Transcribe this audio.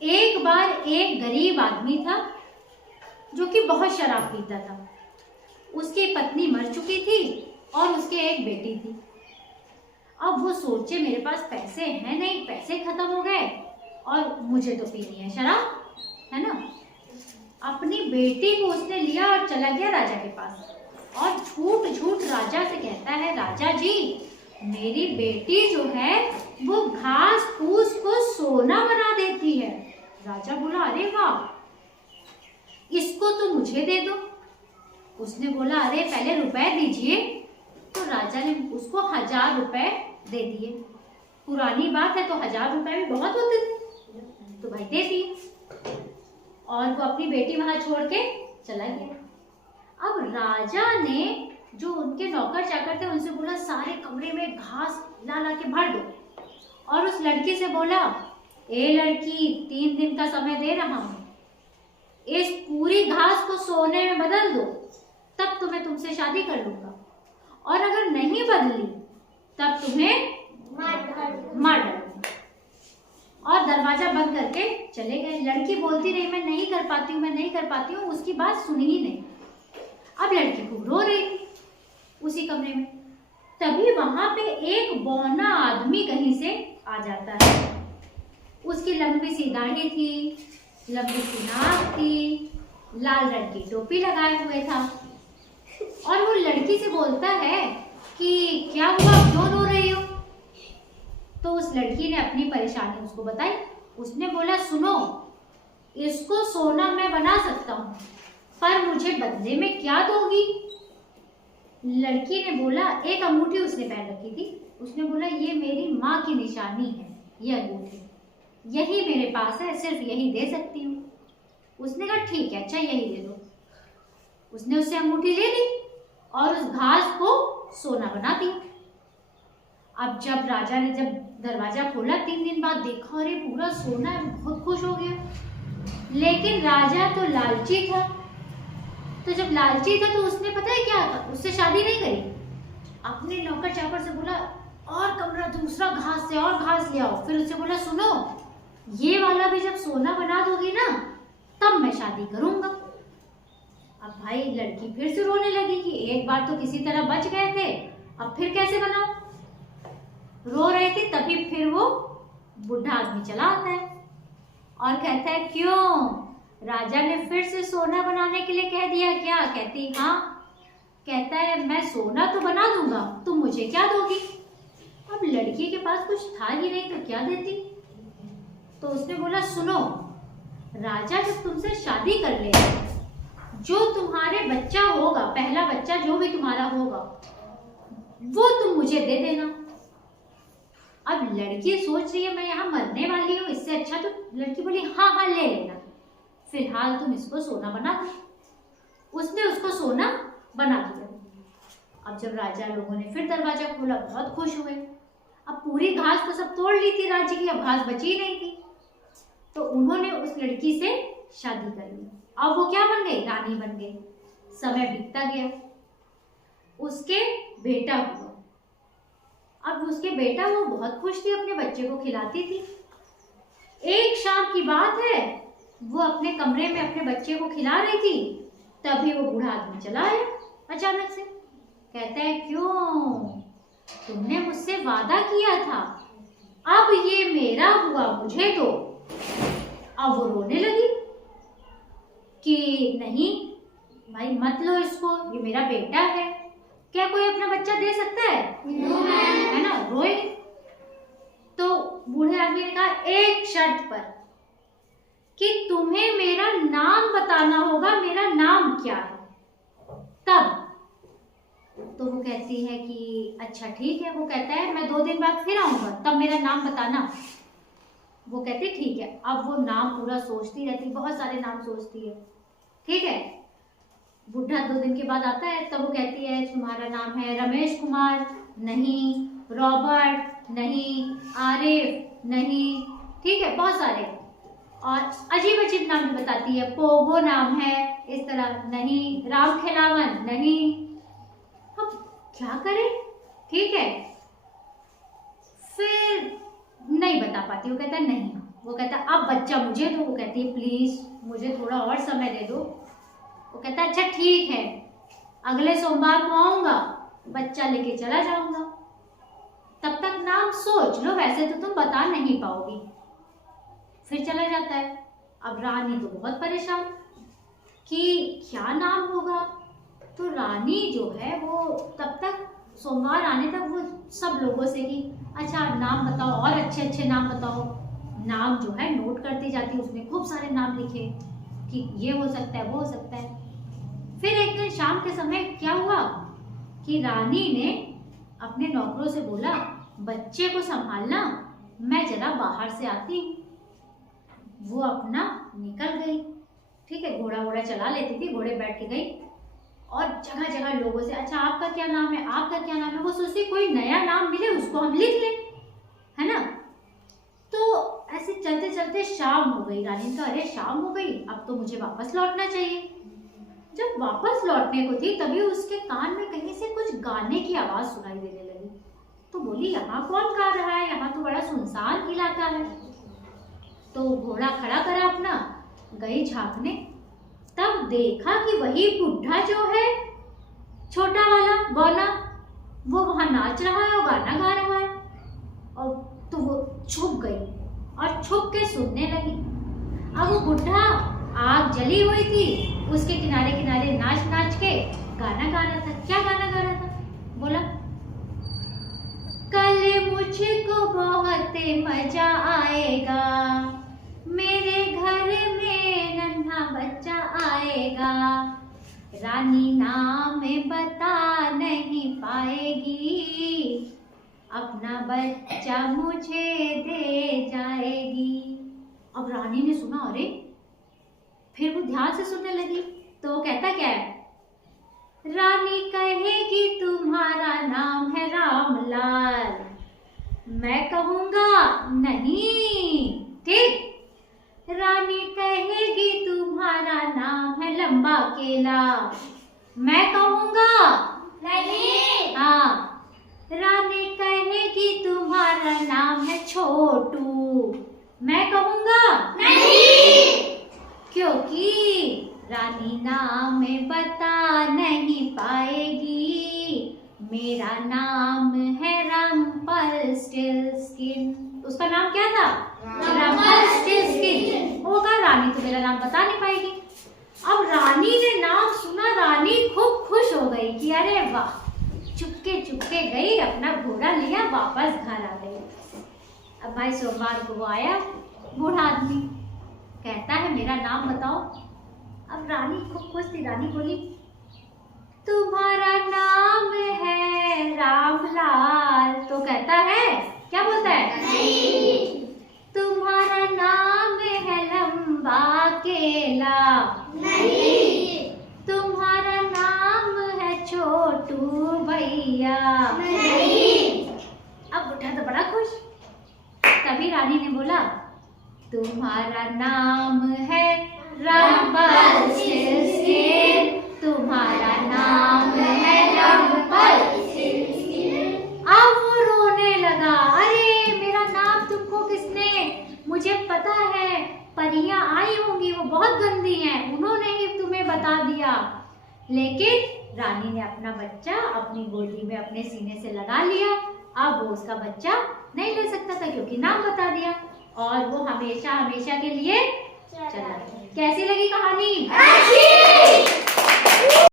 एक बार एक गरीब आदमी था जो कि बहुत शराब पीता था। उसकी पत्नी मर चुकी थी और उसके एक बेटी थी। अब वो सोचे मेरे पास पैसे हैं नहीं, पैसे खत्म हो गए और मुझे तो पीनी है शराब, है ना। अपनी बेटी को उसने लिया और चला गया राजा के पास और झूठ झूठ राजा से कहता है, राजा जी मेरी बेटी जो है वो घास फूस को सोना बना देती है। राजा बोला, अरे वाह, इसको तो मुझे दे दो। उसने बोला, अरे पहले रुपए दीजिए। तो राजा ने उसको 1000 रुपए दे दिए। पुरानी बात है तो 1000 रुपए भी बहुत होते थे, तो भाई दे दिए और वो अपनी बेटी वहां छोड़ के चला गया। अब राजा ने जो उनके नौकर चाकर थे उनसे बोला, सारे कमरे में घास ला ला के भर दो और उस लड़की से बोला, ए लड़की 3 दिन का समय दे रहा हूं, इस पूरी घास को सोने में बदल दो, तब तो मैं तुमसे शादी कर लूंगा, और अगर नहीं बदली तब तुम्हें मार डालूंगा। और दरवाजा बंद करके चले गए। लड़की बोलती रही, मैं नहीं कर पाती हूँ, मैं नहीं कर पाती हूँ, उसकी बात सुनी ही नहीं। अब लड़की खूब रो रही थी उसी कमरे में। तभी वहां पे एक बौना आदमी कहीं से आ जाता है। उसकी लंबी सी दाढ़ी थी, लंबी सी नाक थी, लाल रंग की टोपी लगाए हुए था और वो लड़की से बोलता है कि क्या हुआ, क्यों रो रही हो। तो उस लड़की ने अपनी परेशानी उसको बताई। उसने बोला, सुनो, इसको सोना मैं बना सकता हूँ, पर मुझे बदले में क्या दोगी। लड़की ने बोला, एक अंगूठी उसने पहन रखी थी। उसने बोला, ये मेरी माँ की निशानी है, ये अंगूठी यही मेरे पास है, सिर्फ यही दे सकती हूँ। उसने कहा, ठीक है, अच्छा यही दे दो। उसने उससे अंगूठी ले ली और उस घास को सोना बना दिया। अब जब राजा ने जब दरवाजा खोला 3 दिन बाद, देखा अरे पूरा सोना है, बहुत खुश हो गया। लेकिन राजा तो लालची था, तो जब लालची था तो उसने पता है क्या था, उससे शादी नहीं करी। अपने नौकर चाकर से बोला, और कमरा दूसरा घास से और घास ले आओ। फिर उससे बोला, सुनो, ये वाला भी जब सोना बना दोगी ना तब मैं शादी करूंगा। अब भाई लड़की फिर से रोने लगी कि एक बार तो किसी तरह बच गए थे, अब फिर कैसे बनाऊं। रो रहे थे, तभी फिर वो बुढ़ा आदमी चला आता है और कहता है, क्यों, राजा ने फिर से सोना बनाने के लिए कह दिया क्या। कहती, हाँ। कहता है, मैं सोना तो बना दूंगा, तुम मुझे क्या दोगी। अब लड़की के पास कुछ था ही नहीं तो क्या देती। तो उसने बोला, सुनो, राजा जब तुमसे शादी कर ले, जो तुम्हारे बच्चा होगा, पहला बच्चा जो भी तुम्हारा होगा, वो तुम मुझे दे देना। अब लड़की सोच रही है, मैं यहाँ मरने वाली हूँ, इससे अच्छा तो लड़की बोली, हाँ हाँ ले लेना, फिलहाल तुम इसको सोना बना दो। उसने उसको सोना बना दिया। अब जब राजा लोगों ने फिर दरवाजा खोला, बहुत खुश हुए। अब पूरी घास तो सब तोड़ ली थी राज्य की, अब घास बची नहीं थी, तो उन्होंने उस लड़की से शादी कर ली। अब वो क्या बन गई, रानी बन गई। समय बीतता गया, उसके बेटा हुआ। अब उसके बेटा, वो बहुत खुश थी, अपने बच्चे को खिलाती थी। एक शाम की बात है, वो अपने कमरे में अपने बच्चे को खिला रही थी, तभी वो बूढ़ा आदमी चला आया अचानक से। कहता है, क्यों, तुमने मुझसे वादा किया था, अब ये मेरा हुआ, मुझे दो। अब वो रोने लगी कि नहीं भाई मत लो इसको, ये मेरा बेटा है, क्या कोई अपना बच्चा दे सकता है, है ना, रोए। तो बूढ़े आदमी ने कहा, एक शर्त पर, कि तुम्हें मेरा नाम बताना होगा, मेरा नाम क्या है, तब। तो वो कहती है कि अच्छा ठीक है। वो कहता है, मैं 2 दिन बाद फिर आऊंगा, तब मेरा नाम बताना। वो कहती ठीक है। अब वो नाम पूरा सोचती रहती, बहुत सारे नाम सोचती है, ठीक है। बुढ़ा 2 दिन के बाद आता है, तब वो कहती है, तुम्हारा नाम है रमेश कुमार, नहीं, रॉबर्ट नहीं, आरिफ नहीं, ठीक है, बहुत सारे, और अजीब अजीब नाम भी बताती है। पोगो नाम है, इस तरह नहीं, राम खिलावन नहीं। अब क्या करे, ठीक है, फिर नहीं बता पाती। वो कहता है नहीं, वो कहता अब बच्चा मुझे दो। वो कहती है प्लीज मुझे थोड़ा और समय दे दो। वो कहता अच्छा ठीक है, अगले सोमवार को आऊंगा, बच्चा लेके चला जाऊंगा, तब तक नाम सोच लो, वैसे तो तुम बता नहीं पाओगी। फिर चला जाता है। अब रानी तो बहुत परेशान कि क्या नाम होगा। तो रानी जो है वो तब तक सोमवार आने तक वो सब लोगों से कि अच्छा नाम बताओ, और अच्छे अच्छे नाम बताओ। नाम जो है नोट करती जाती, उसने खूब सारे नाम लिखे कि ये हो सकता है, वो हो सकता है। फिर एक दिन शाम के समय क्या हुआ कि रानी ने अपने नौकरों से बोला बच्चे को संभालना, मैं जरा बाहर से आती हूँ। वो अपना निकल गई। ठीक है, घोड़ा वोड़ा चला लेती थी, घोड़े बैठ के गई और जगह जगह लोगों से अच्छा आपका क्या नाम है, आपका क्या नाम है। वो सोचती कोई नया नाम मिले उसको हम लिख लें, है ना। तो ऐसे चलते चलते शाम हो गई। रानी का अरे शाम हो गई, अब तो मुझे वापस लौटना चाहिए। जब वापस लौटने को थी तभी उसके कान में कहीं से कुछ गाने की आवाज सुनाई देने लगी। तो बोली यहाँ कौन गा रहा है, यहाँ तो बड़ा सुनसान इलाका है। तो घोड़ा खड़ा करा अपना, गई झांकने, तब देखा कि वही बुढ़ा जो है छोटा वाला बौना, वो वहां नाच रहा है और गाना गा रहा है। और तो वो छुप गई और छुप के सुनने लगी। अब वो बुढ़ा आग जली हुई थी, उसके किनारे किनारे नाच नाच के गाना गा रहा था। क्या गाना गा रहा था? बोला कल मुझको बहुत मजा आएगा, मेरे घर में नन्हा बच्चा आएगा, रानी नाम बता नहीं पाएगी, अपना बच्चा मुझे दे जाएगी। अब रानी ने सुना, अरे, फिर वो ध्यान से सुनने लगी। तो वो कहता क्या है, रानी कहेगी तुम्हारा नाम है रामलाल, मैं कहूंगा नहीं, ठीक। रानी कहेगी तुम्हारा नाम है लंबा केला, मैं कहूंगा नहीं। हाँ, रानी कहेगी तुम्हारा नाम है छोटू, मैं कहूंगा नहीं, क्योंकि रानी नाम बता नहीं पाएगी, मेरा नाम है रंपलस्टिल्टस्किन। उसका नाम क्या था? रंपलस्टिल्टस्किन। होगा रानी तो मेरा नाम बता नहीं पाएगी। अब रानी ने नाम सुना, रानी खूब खुश हो गई कि अरे वाह, चुपके चुपके गई, अपना घोड़ा लिया, वापस घर आ गई। अब भाई सोमवार को वो आया बूढ़ा आदमी, कहता है मेरा नाम बताओ। अब रानी खूब खुश थी। रानी बोली तुम्हारा नाम है रामलाल। तो कहता है, क्या बोलता है? नहीं। तुम्हारा नाम है लंबा केला। नहीं। तुम्हारा नाम है छोटू भैया। नहीं। अब बुढ़ा तो बड़ा खुश। तभी रानी ने बोला तुम्हारा नाम है रंपलस्टिल्टस्किन, तुम्हारा नाम है रंपलस्टिल्टस्किन। अब वो रोने लगा, अरे मेरा नाम तुमको किसने, मुझे पता है परियां आई होंगी, वो बहुत गंदी हैं, उन्होंने ही तुम्हें बता दिया। लेकिन रानी ने अपना बच्चा अपनी गोदी में अपने सीने से लगा लिया। अब वो उसका बच्चा नहीं ले सकता था क्योंकि नाम बता दिया, और वो हमेशा हमेशा के लिए चला गया। कैसी लगी कहानी?